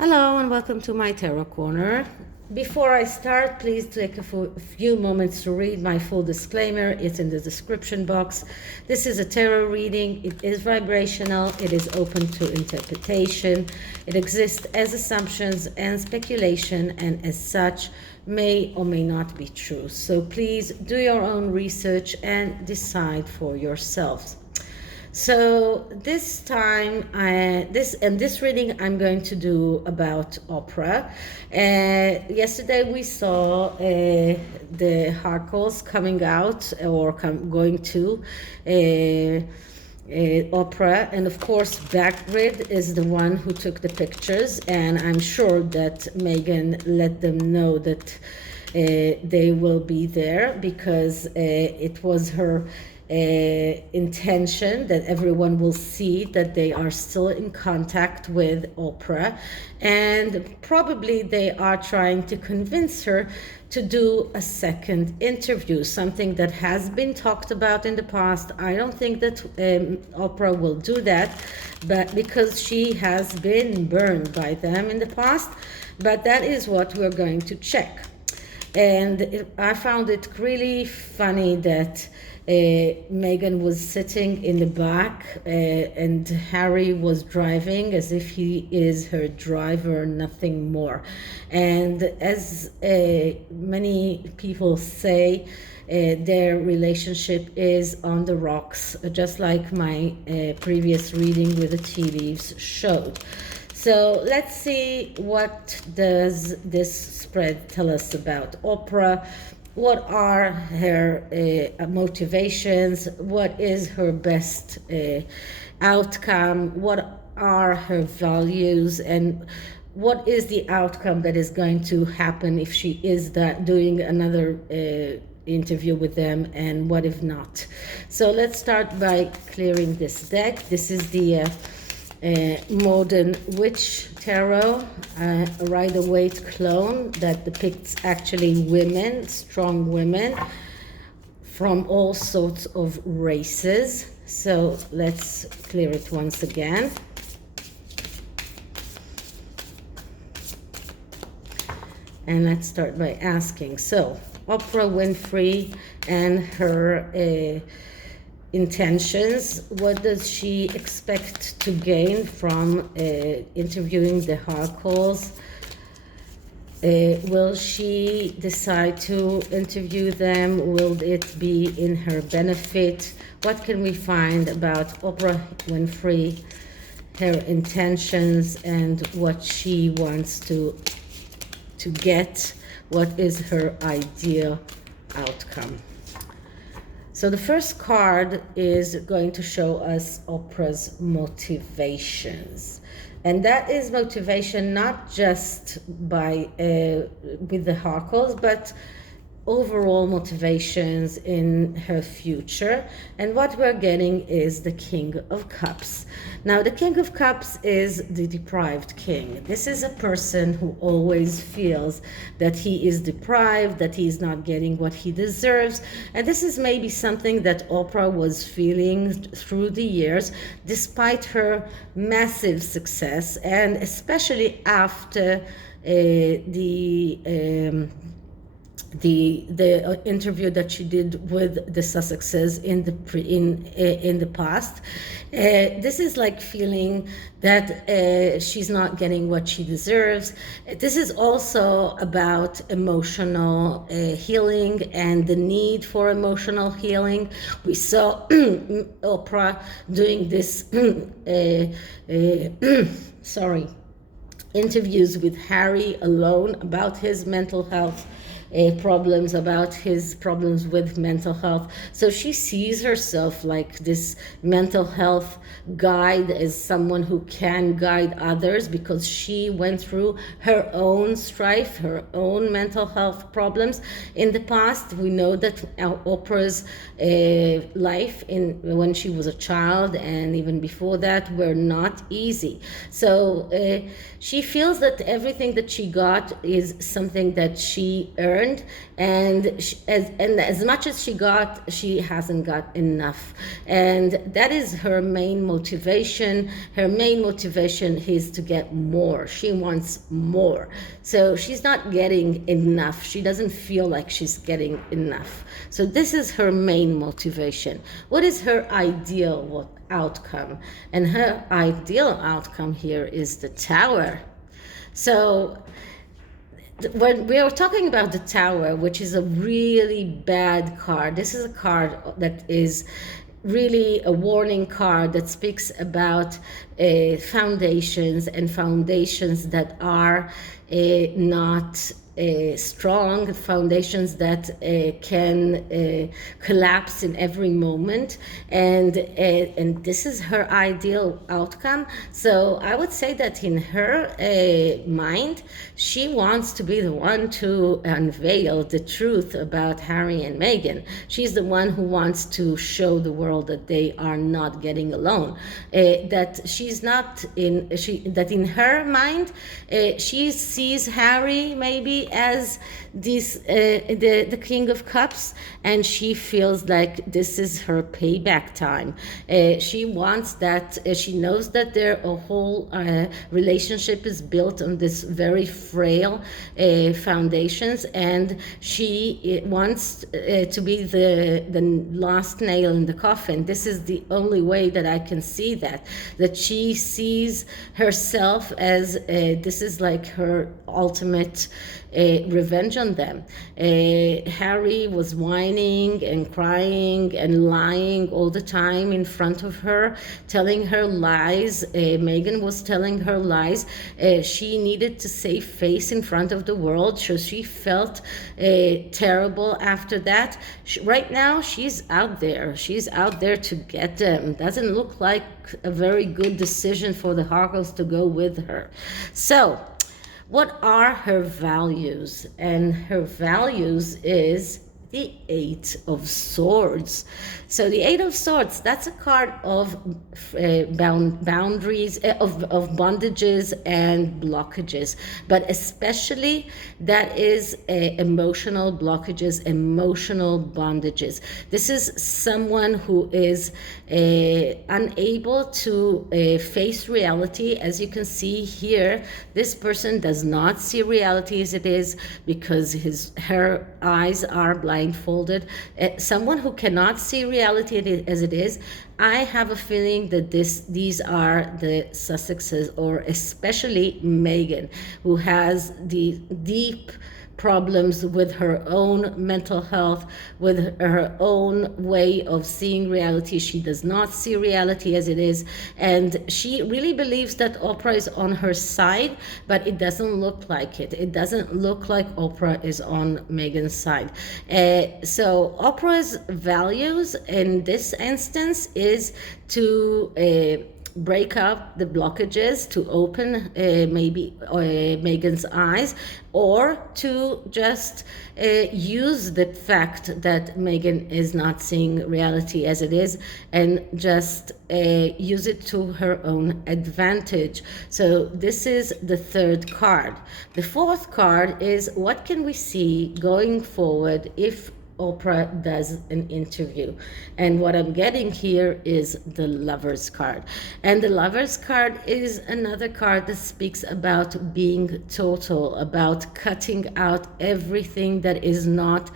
Hello and welcome to my Tarot Corner. Before I start, please take a few moments to read my full disclaimer. It's in the description box. This is a tarot reading. It is vibrational. It is open to interpretation. It exists as assumptions and speculation, and as such may or may not be true. So please do your own research and decide for yourselves. So this time, this reading I'm going to do about Oprah. Yesterday we saw the articles coming out or going to Oprah, and of course Backgrid is the one who took the pictures, and I'm sure that Meghan let them know that they will be there because it was her intention that everyone will see that they are still in contact with Oprah, and probably they are trying to convince her to do a second interview, something that has been talked about in the past. I don't think that Oprah will do that, but because she has been burned by them in the past, but that is what we're going to check. And I found it really funny that Meghan was sitting in the back and Harry was driving as if he is her driver, nothing more. And as many people say, their relationship is on the rocks, just like my previous reading with the tea leaves showed. So let's see, what does this spread tell us about Oprah? What are her motivations? What is her best outcome? What are her values? And what is the outcome that is going to happen if she is doing another interview with them, and what if not? So let's start by clearing this deck. This is the Modern Witch Tarot, Rider-Waite clone that depicts actually women, strong women from all sorts of races. So let's clear it once again. And let's start by asking, so Oprah Winfrey and her intentions. What does she expect to gain from interviewing the Harkles? Will she decide to interview them? Will it be in her benefit? What can we find about Oprah Winfrey, her intentions, and what she wants to get? What is her ideal outcome? So the first card is going to show us Oprah's motivations. And that is motivation not just by with the Harkles, but overall motivations in her future. And what we're getting is the King of Cups. Now, the King of Cups is the deprived king. This is a person who always feels that he is deprived, that he is not getting what he deserves. And this is maybe something that Oprah was feeling through the years, despite her massive success, and especially after the interview that she did with the Sussexes in the past. This is like feeling that she's not getting what she deserves. This is also about emotional healing and the need for emotional healing. We saw Oprah doing this interviews with Harry alone about his mental health problems, about his problems with mental health. So she sees herself like this mental health guide, as someone who can guide others, because she went through her own strife, her own mental health problems in the past. We know that Oprah's life when she was a child and even before that were not easy. So she feels that everything that she got is something that she earned, earned, and as much as she got, she hasn't got enough, and that is her main motivation. Her main motivation is to get more. She wants more, so she's not getting enough. She doesn't feel like she's getting enough. So this is her main motivation. What is her ideal outcome? And her ideal outcome here is the Tower. So when we are talking about the Tower, which is a really bad card, this is a card that is really a warning card that speaks about foundations, and foundations that are not strong, foundations that can collapse in every moment, and this is her ideal outcome. So I would say that in her mind, she wants to be the one to unveil the truth about Harry and Meghan. She's the one who wants to show the world that they are not getting alone, that she's not in that in her mind she sees Harry maybe as this the King of Cups, and she feels like this is her payback time. She wants that. She knows that their whole relationship is built on this very frail foundations, and she wants to be the last nail in the coffin. This is the only way that I can see that she sees herself as this is like her ultimate revenge on them. Harry was whining and crying and lying all the time in front of her, telling her lies. Meghan was telling her lies. She needed to save face in front of the world, so she felt terrible after that. Right now, she's out there. She's out there to get them. Doesn't look like a very good decision for the Harkles to go with her. So, what are her values? And her values is the Eight of Swords. So the Eight of Swords, that's a card of boundaries, of bondages and blockages, but especially that is emotional blockages, emotional bondages. This is someone who is unable to face reality. As you can see here, this person does not see reality as it is because her eyes are blindfolded. Someone who cannot see reality as it is, I have a feeling that these are the Sussexes, or especially Meghan, who has the deep problems with her own mental health, with her own way of seeing reality. She does not see reality as it is, and she really believes that Oprah is on her side, but it doesn't look like it. It doesn't look like Oprah is on Meghan's side. So Oprah's values in this instance is to break up the blockages, to open maybe Meghan's eyes, or to just use the fact that Meghan is not seeing reality as it is, and just use it to her own advantage. So this is the third card. The fourth card is, what can we see going forward if Oprah does an interview? And what I'm getting here is the Lovers card. And the Lovers card is another card that speaks about being total, about cutting out everything that is not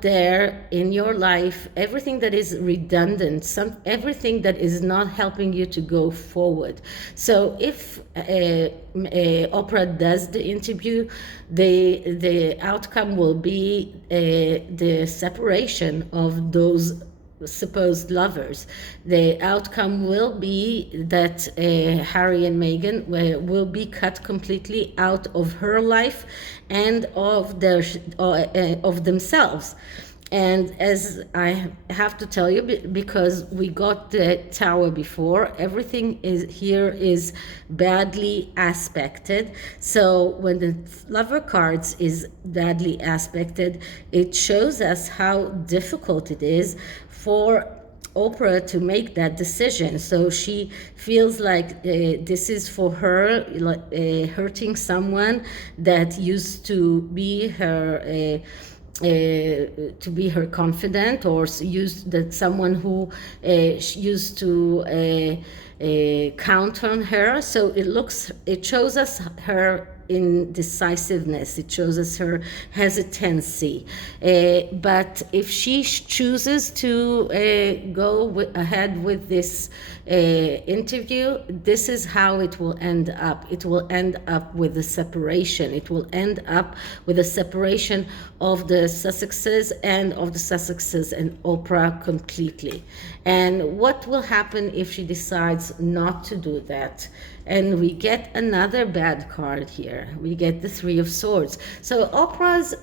there in your life, everything that is redundant, everything that is not helping you to go forward. So if Oprah does the interview, the outcome will be the separation of those supposed lovers. The outcome will be that Harry and Meghan will be cut completely out of her life and of themselves. And as I have to tell you, because we got the Tower before, everything here is badly aspected. So when the Lover cards is badly aspected, it shows us how difficult it is for Oprah to make that decision. So she feels like this is for her, hurting someone that used to be her confidant, or used that someone who used to count on her. So it shows us her indecisiveness. It shows us her hesitancy. But if she chooses to go ahead with this interview, this is how it will end up. It will end up with a separation. It will end up with a separation of the Sussexes and of the Sussexes and Oprah completely. And what will happen if she decides not to do that? And we get another bad card here. We get the Three of Swords. So Oprah's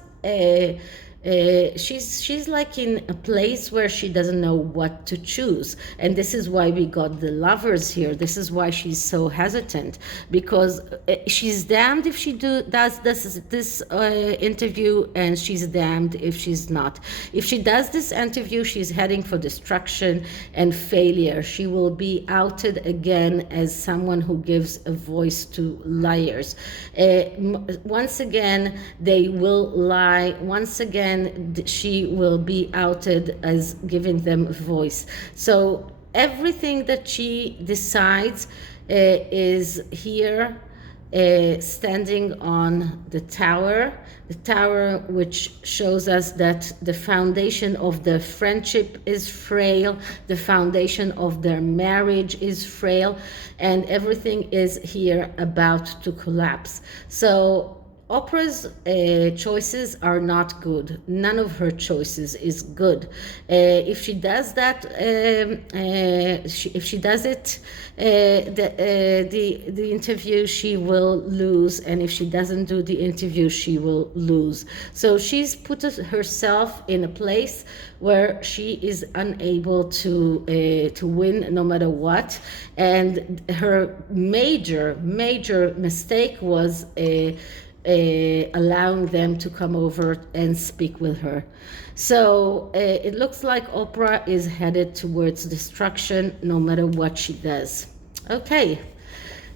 she's like in a place where she doesn't know what to choose, and this is why we got the Lovers here. This is why she's so hesitant, because she's damned if she does this interview, and she's damned if she's not. If she does this interview, she's heading for destruction and failure. She will be outed again as someone who gives a voice to liars. Once again, they will lie. Once again, she will be outed as giving them a voice. So everything that she decides is here, standing on the tower which shows us that the foundation of the friendship is frail, the foundation of their marriage is frail, and everything is here about to collapse. So Oprah's choices are not good. None of her choices is good. If she does that, if she does it, the interview, she will lose, and if she doesn't do the interview, she will lose. So she's put herself in a place where she is unable to win no matter what. And her major mistake was allowing them to come over and speak with her. So it looks like Oprah is headed towards destruction no matter what she does. Okay,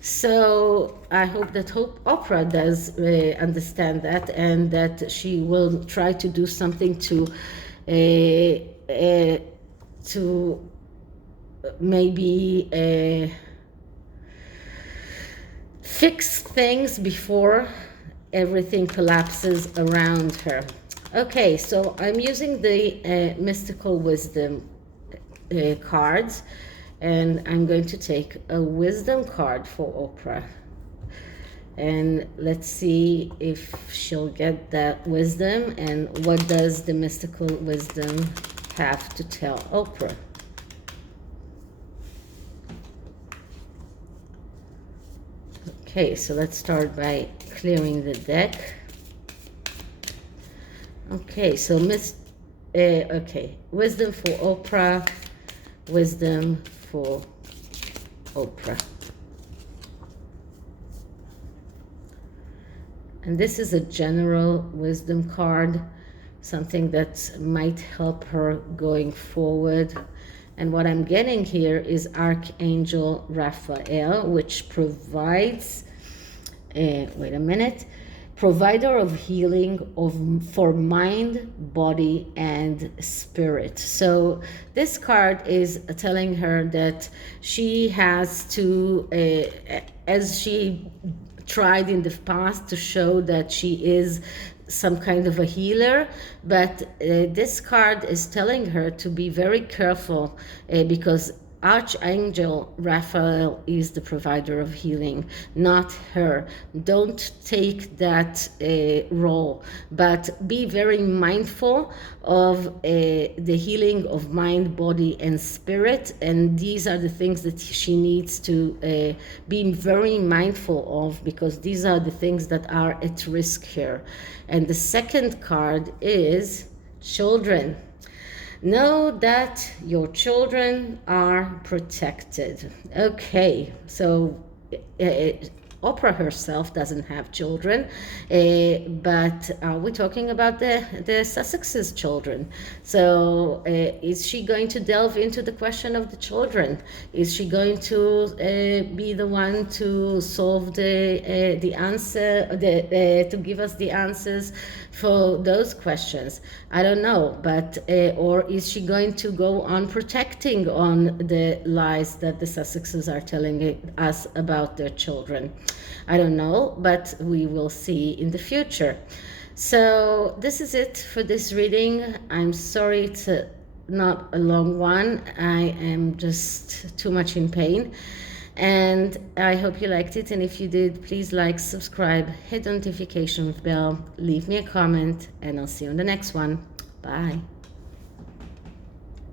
so I hope that Oprah does understand that, and that she will try to do something to maybe fix things before everything collapses around her. Okay, so I'm using the mystical wisdom cards, and I'm going to take a wisdom card for Oprah, and let's see if she'll get that wisdom, and what does the mystical wisdom have to tell Oprah. Okay, so let's start by clearing the deck. Okay, so wisdom for Oprah, wisdom for Oprah. And this is a general wisdom card, something that might help her going forward. And what I'm getting here is Archangel Raphael, which provides, provider of healing for mind, body, and spirit. So this card is telling her that she has to, as she tried in the past to show that she is some kind of a healer, but this card is telling her to be very careful, because Archangel Raphael is the provider of healing, not her. Don't take that role, but be very mindful of the healing of mind, body, and spirit. And these are the things that she needs to be very mindful of, because these are the things that are at risk here. And the second card is children. Know that your children are protected. Okay, so Oprah herself doesn't have children, but are we talking about the Sussexes children? So is she going to delve into the question of the children? Is she going to be the one to solve the answer, to give us the answers for those questions? I don't know, but or is she going to go on protecting on the lies that the Sussexes are telling us about their children? I don't know, but we will see in the future. So this is it for this reading. I'm sorry it's not a long one. I am just too much in pain. And I hope you liked it. And if you did, please like, subscribe, hit the notification bell, leave me a comment, and I'll see you on the next one. Bye.